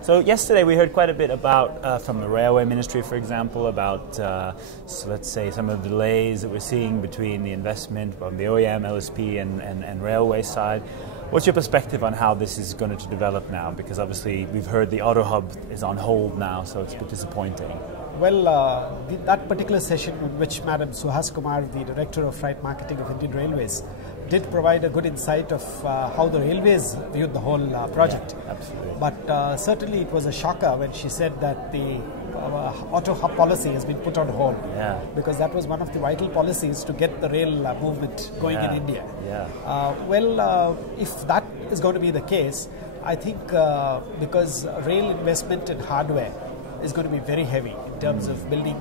So yesterday we heard quite a bit about, from the Railway Ministry, for example, about, so let's say, some of the delays that we're seeing between the investment from the OEM, LSP and railway side. What's your perspective on how this is going to develop now? Because obviously we've heard the autohub is on hold now, so it's a bit disappointing. Well, that particular session in which Madam Suhas Kumar, the Director of Freight Marketing of Indian Railways, did provide a good insight of how the railways viewed the whole project. Yeah, absolutely. But certainly it was a shocker when she said that the auto hub policy has been put on hold. Yeah. Because that was one of the vital policies to get the rail movement going in India. Yeah. If that is going to be the case, I think because rail investment in hardware is going to be very heavy in terms of building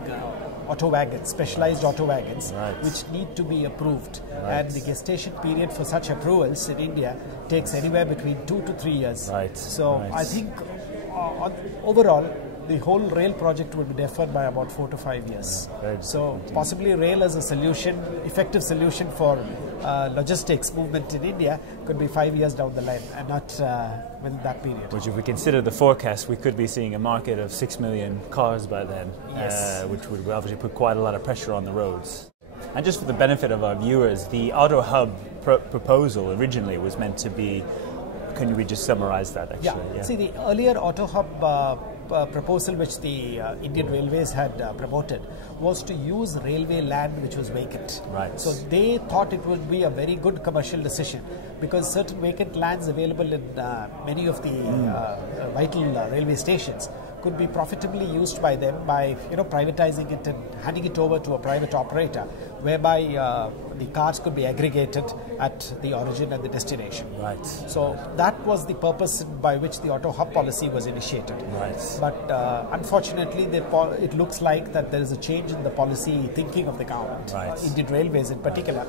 auto wagons, specialized auto wagons, which need to be approved. And the gestation period for such approvals in India takes anywhere between 2 to 3 years. So I think overall, the whole rail project will be deferred by about 4 to 5 years. So possibly rail as a solution, effective solution for logistics movement in India could be 5 years down the line and not within that period. Which if we consider the forecast, we could be seeing a market of 6 million cars by then, which would obviously put quite a lot of pressure on the roads. And just for the benefit of our viewers, the auto hub proposal originally was meant to be, can we just summarize that actually? Yeah. See, the earlier auto hub proposal which the Indian Railways had promoted was to use railway land which was vacant. So they thought it would be a very good commercial decision because certain vacant lands available in many of the vital railway stations could be profitably used by them by privatizing it and handing it over to a private operator, whereby the cars could be aggregated at the origin and the destination. So that was the purpose by which the auto hub policy was initiated. But unfortunately, it looks like that there is a change in the policy thinking of the government, Indian Railways in particular,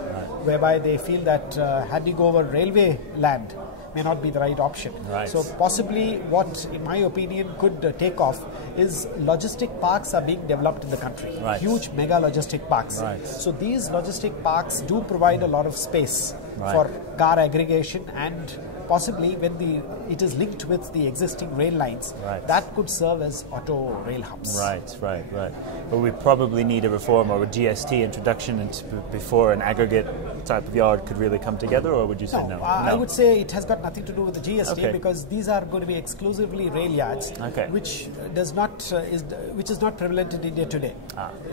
whereby they feel that handing over railway land may not be the right option. So possibly what, in my opinion, could take off is logistic parks are being developed in the country. Huge mega logistic parks. So these logistic parks do provide a lot of space for car aggregation, and possibly when it is linked with the existing rail lines, that could serve as auto rail hubs. But we probably need a reform or a GST introduction before an aggregate type of yard could really come together, or would you say no? I would say it has got nothing to do with the GST because these are going to be exclusively rail yards, which is not prevalent in India today.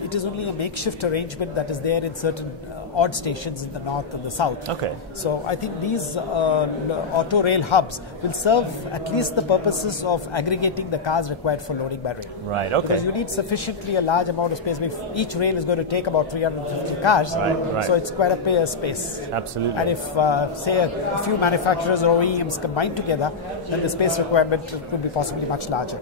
It is only a makeshift arrangement that is there in certain odd stations in the north and the south. So I think these auto rail hubs will serve at least the purposes of aggregating the cars required for loading by rail. Because you need sufficiently a large amount of space. Each rail is going to take about 350 cars, so it's quite a space. Absolutely. And if, say, a few manufacturers or OEMs combine together, then the space requirement could be possibly much larger.